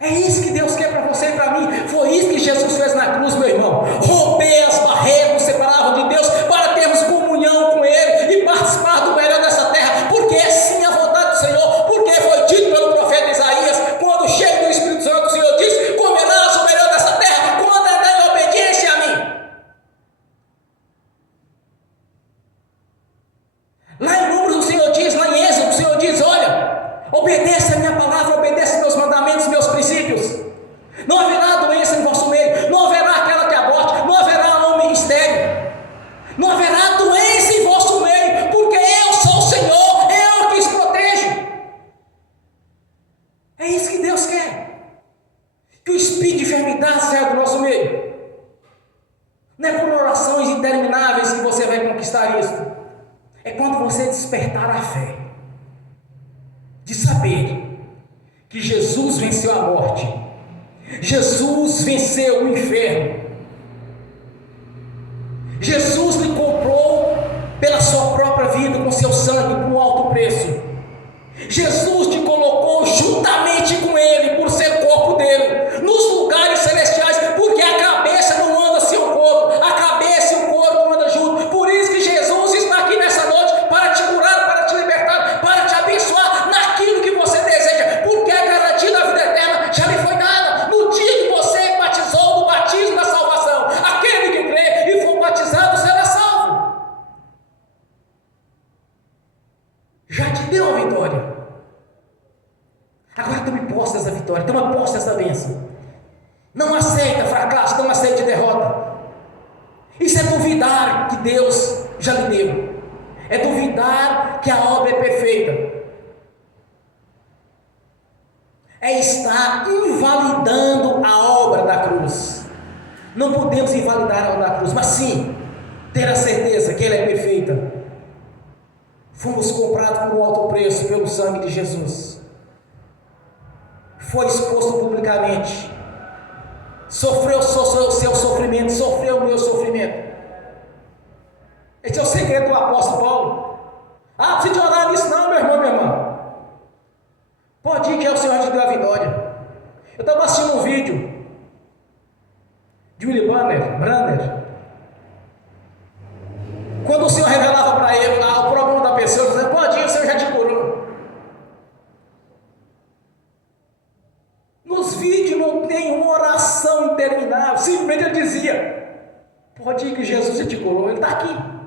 É isso que Deus quer para você e para mim. Foi isso que Jesus fez na cruz, meu irmão. Romper as barreiras que separavam de Deus para termos comunhão com Ele e participar do melhor dessa terra, porque é sim a vontade do Senhor, porque foi dito pelo profeta Isaías, quando cheio do Espírito Santo, o Senhor disse: comerás o melhor dessa terra quando andar em obediência a mim. Lá em Números o Senhor diz, lá em Êxodo o Senhor diz: olha, obedeça a minha palavra, obedeça meus mandamentos, meus princípios. Não haverá doença em vosso meio, não haverá aquela que aborte, não haverá homem estéril, não haverá doença em vosso meio, porque eu sou o Senhor, eu que os protejo. É isso que Deus quer, que o espírito de enfermidade saia do nosso meio. Não é por orações intermináveis que você vai conquistar isso. É quando você despertar a fé de saber que Jesus venceu a morte, Jesus venceu o inferno, Jesus lhe comprou pela sua própria vida, com seu sangue, por um alto preço. Jesus te colocou juntamente com Ele, por ser corpo dele, nos lugares celestiais, porque a cabeça não anda sem o corpo, a cabeça e o corpo andam juntos. Por isso que Jesus está aqui nessa noite, para te curar, para te libertar, para te abençoar naquilo que você deseja, porque a garantia da vida eterna já lhe foi dada no dia que você batizou, no batismo da salvação. Aquele que crê e for batizado será salvo. Já te deu a vitória. Agora tome posse dessa vitória, toma posse dessa bênção. Não aceita fracasso, não aceite derrota. Isso é duvidar que Deus já lhe deu, é duvidar que a obra é perfeita, é estar invalidando a obra da cruz. Não podemos invalidar a obra da cruz, mas sim ter a certeza que ela é perfeita. Fomos comprados por um alto preço pelo sangue de Jesus. Foi exposto publicamente, sofreu o seu sofrimento, sofreu o meu sofrimento. Esse é o segredo do apóstolo Paulo. Ah, não precisa de orar nisso não, meu irmão, minha irmã. Pode ir que é o Senhor te deu a vitória. Eu estava assistindo um vídeo de Willy Branham. Quando o Senhor revelava para ele lá o problema da pessoa, dizendo: pode ir, o Senhor já te curou. Nos vídeos não tem uma oração interminável, simplesmente ele dizia: pode ir que Jesus já te curou, ele está aqui.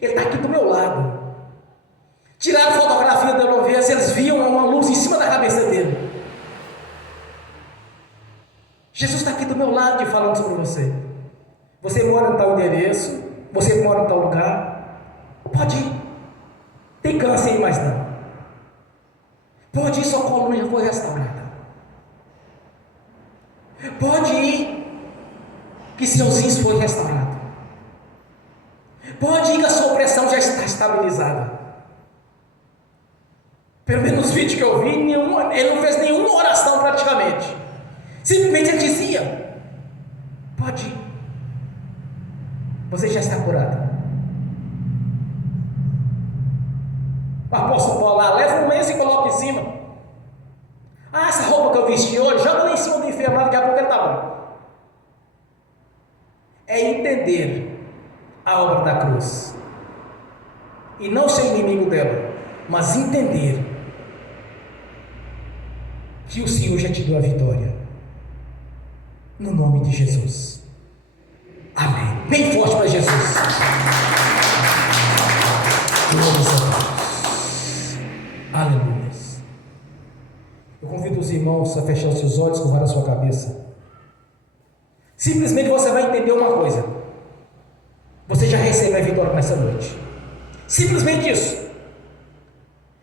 Ele está aqui do meu lado. Tiraram fotografia da uma vez, eles viam uma luz em cima da cabeça dele. Jesus está aqui do meu lado e falando sobre você. Você mora em tal endereço, você mora em tal lugar, pode ir. Tem câncer aí, mas não. Pode ir, sua coluna já foi restaurada. Pode ir, que seus rins foi restaurado. Pode ir, que a sua pressão já está estabilizada. Pelo menos nos vídeos que eu vi, ele não fez nenhuma oração praticamente. Simplesmente ele dizia: pode ir, você já está curado. O apóstolo Paulo lá, leva um lenço e coloca em cima. Ah, essa roupa que eu vesti hoje, joga lá em cima do enfermo, daqui a pouco ele está bom. É entender a obra da cruz. e não ser inimigo dela, mas entender que o Senhor já te deu a vitória. No nome de Jesus. Amém. Bem forte para Jesus. Glórias a Deus. Aleluia. Eu convido os irmãos a fechar os seus olhos, curvar a sua cabeça. Simplesmente você vai entender uma coisa. Você já recebe a vitória nessa noite. Simplesmente isso.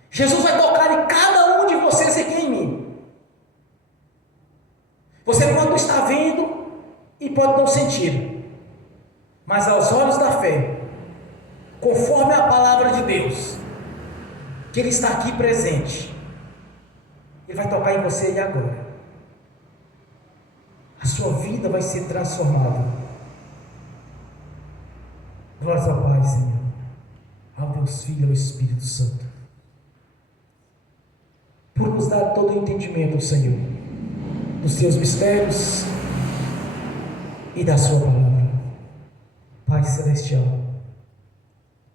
Jesus vai tocar em cada um de vocês aqui em mim. Você pode não estar vendo e pode não sentir, mas aos olhos da fé, conforme a palavra de Deus, que Ele está aqui presente, Ele vai tocar em você e agora. A sua vida vai ser transformada. Glórias ao Pai, Senhor, ao Deus Filho e ao Espírito Santo, por nos dar todo o entendimento, Senhor, dos teus mistérios e da sua palavra. Pai Celestial,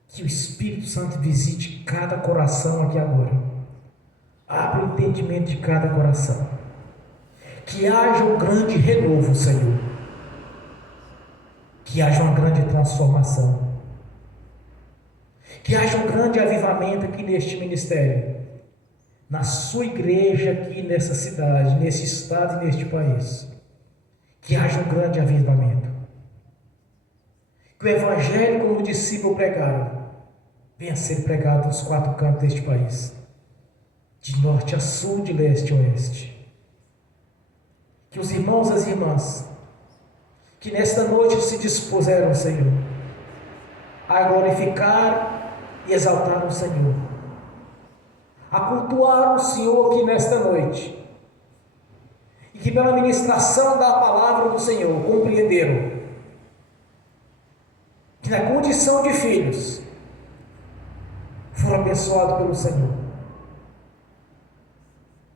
que o Espírito Santo visite cada coração aqui agora. Abra o entendimento de cada coração. Que haja um grande renovo, Senhor. Que haja uma grande transformação. Que haja um grande avivamento aqui neste ministério. Na sua igreja aqui nessa cidade, nesse estado e neste país. Que haja um grande avivamento. Que o Evangelho, como o discípulo pregaram, venha a ser pregado nos 4 cantos deste país. De norte a sul, de leste a oeste. Que os irmãos e as irmãs, que nesta noite se dispuseram, Senhor, a glorificar e exaltar o Senhor, a cultuar o Senhor aqui nesta noite, e que pela ministração da palavra do Senhor compreenderam que na condição de filhos foram abençoados pelo Senhor.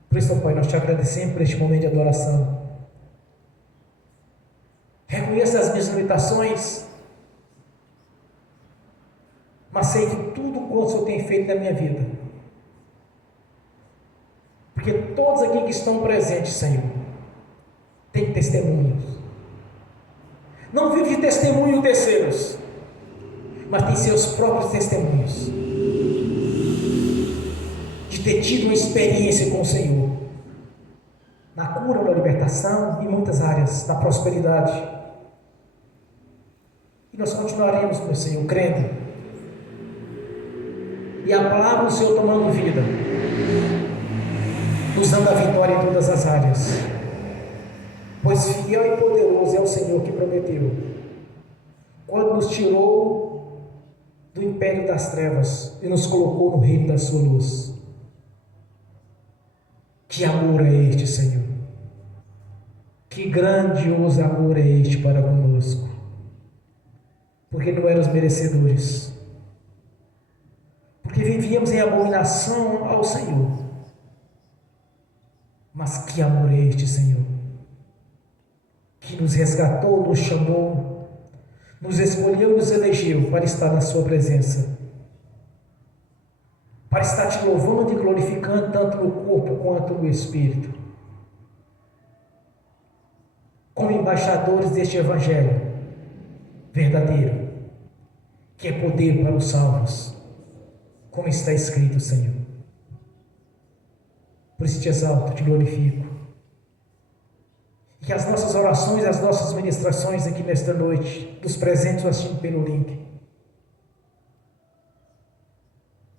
Por isso, Pai, nós te agradecemos por este momento de adoração. Reconheço as minhas limitações, mas sei que tudo quanto o Senhor tem feito na minha vida, porque todos aqui que estão presentes, Senhor, têm testemunhos. Não vive de testemunho terceiros, mas tem seus próprios testemunhos de ter tido uma experiência com o Senhor, na cura, na libertação, em muitas áreas, na prosperidade. E nós continuaremos, meu Senhor, crendo, e a palavra do Senhor tomando vida, nos dando a vitória em todas as áreas, pois fiel e poderoso é o Senhor que prometeu, quando nos tirou do império das trevas e nos colocou no reino da sua luz. Que amor é este, Senhor? Que grandioso amor é este para conosco? Porque não éramos merecedores, porque vivíamos em abominação ao Senhor. Mas que amor é este, Senhor? Que nos resgatou, nos chamou, nos escolheu e nos elegeu para estar na sua presença, para estar te louvando e glorificando tanto no corpo quanto no espírito, como embaixadores deste Evangelho verdadeiro, que é poder para os salvos, como está escrito, Senhor. Por isso te exalto, te glorifico, e que as nossas orações, as nossas ministrações aqui nesta noite, dos presentes assistindo pelo link,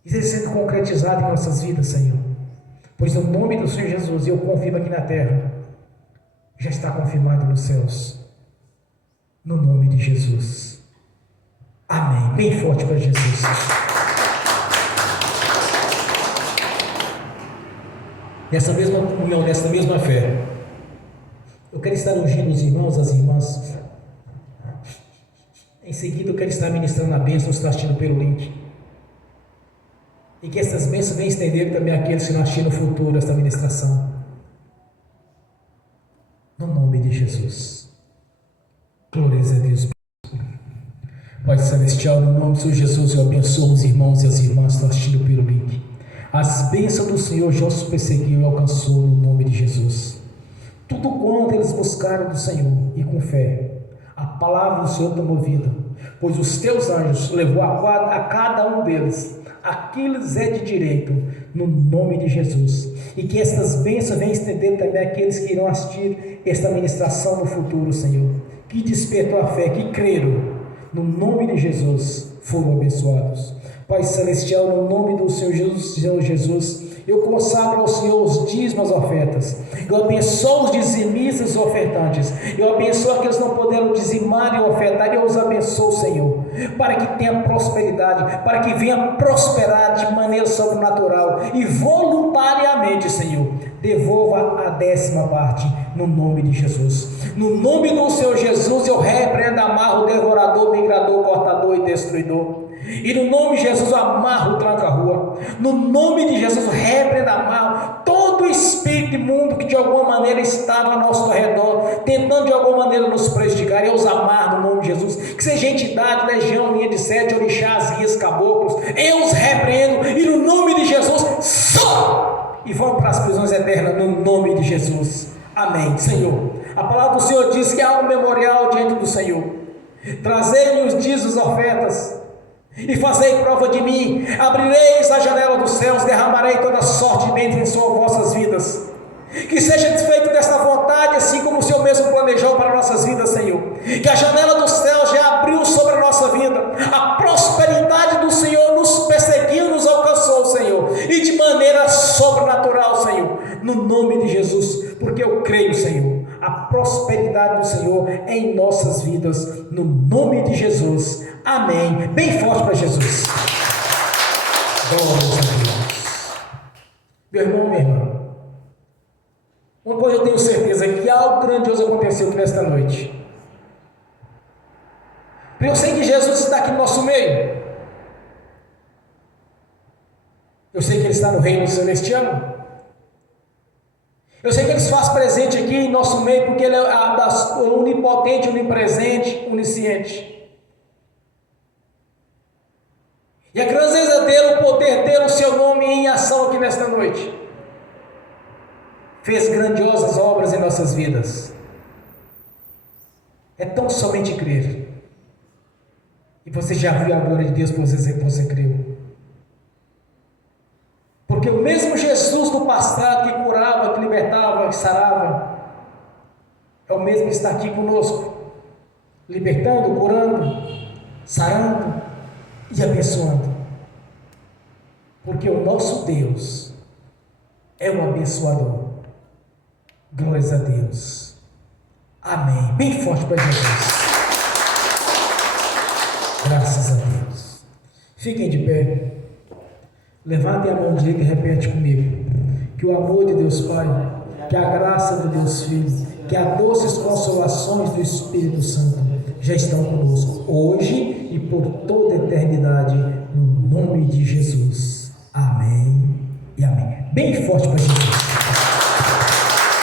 esteja sendo concretizado em nossas vidas, Senhor, pois no nome do Senhor Jesus, eu confirmo aqui na terra, já está confirmado nos céus, no nome de Jesus. Amém. Bem forte para Jesus. Nessa mesma comunhão, nessa mesma fé, eu quero estar ungindo os irmãos, as irmãs. Em seguida, eu quero estar ministrando a bênção, que está assistindo pelo link. E que essas bênçãos venham estender também àqueles que não assistirem no futuro esta ministração. No nome de Jesus. Glórias a Deus. Pai Celestial. Celestial, no nome do Senhor Jesus, eu abençoo os irmãos e as irmãs que estão assistindo pelo link. As bênçãos do Senhor já os perseguiu e alcançou no nome de Jesus. Tudo quanto eles buscaram do Senhor e com fé, a palavra do Senhor tomou vida, pois os teus anjos levou a cada um deles aquilo lhes é de direito, no nome de Jesus. E que estas bênçãos venham estender também àqueles que irão assistir esta ministração no futuro, Senhor, que despertou a fé, que creram, no nome de Jesus, foram abençoados. Pai Celestial, no nome do Senhor Jesus, eu consagro ao Senhor os dízimos, as ofertas. Eu abençoo os dizimistas e ofertantes. Eu abençoo aqueles que não puderam dizimar e ofertar. Eu os abençoo, Senhor, para que tenha prosperidade, para que venha prosperar de maneira sobrenatural e voluntariamente, Senhor, devolva a 10ª parte, no nome de Jesus. No nome do Senhor Jesus, eu repreendo, amarro o devorador, migrador, cortador e destruidor. E no nome de Jesus eu amarro o tranca-rua. No nome de Jesus repreendo, amarro todo espírito imundo que de alguma maneira estava ao nosso redor, tentando de alguma maneira nos prejudicar. Eu os amarro no nome de Jesus. Que seja entidade, legião, linha de 7, orixás, guias, caboclos, eu os repreendo e no nome de Jesus só! E vão para as prisões eternas no nome de Jesus. Amém. Senhor, a palavra do Senhor diz que há um memorial diante do Senhor. Trazei-me os dízimos, ofertas, e fazei prova de mim. Abrireis a janela dos céus, derramarei toda sorte de bênção em suas vossas vidas. Que seja feito desta vontade, assim como o Senhor mesmo planejou para nossas vidas, Senhor. Que a janela dos céus já abriu sobre a nossa vida. A prosperidade do Senhor nos perseguiu, nos alcançou, Senhor, e de maneira sobrenatural, Senhor, no nome de Jesus, porque eu creio, Senhor, a prosperidade do Senhor em nossas vidas, no nome de Jesus. Amém. Bem forte para Jesus. Glória a Deus. Meu irmão, minha irmã, uma coisa eu tenho certeza, que algo grandioso aconteceu aqui nesta noite. Eu sei que Jesus está aqui no nosso meio. Eu sei que Ele está no reino celestial. Eu sei que Ele se faz presente aqui em nosso meio, porque Ele é onipotente, onipresente, onisciente. E a grandeza dele, o poder dele, o seu nome em ação aqui nesta noite. Fez grandiosas obras em nossas vidas. É tão somente crer. E você já viu a glória de Deus por você creu. Porque o mesmo Jesus do passado que curava, que libertava, que sarava, é o mesmo que está aqui conosco, libertando, curando, sarando e abençoando. Porque o nosso Deus é um abençoador. Glórias a Deus. Amém. Bem forte para Jesus. Graças a Deus. Fiquem de pé. Levantem a mão direita e repete comigo. Que o amor de Deus Pai, que a graça de Deus Filho, que as doces consolações do Espírito Santo já estão conosco, hoje e por toda a eternidade, no nome de Jesus. Amém e amém. Bem forte para Jesus.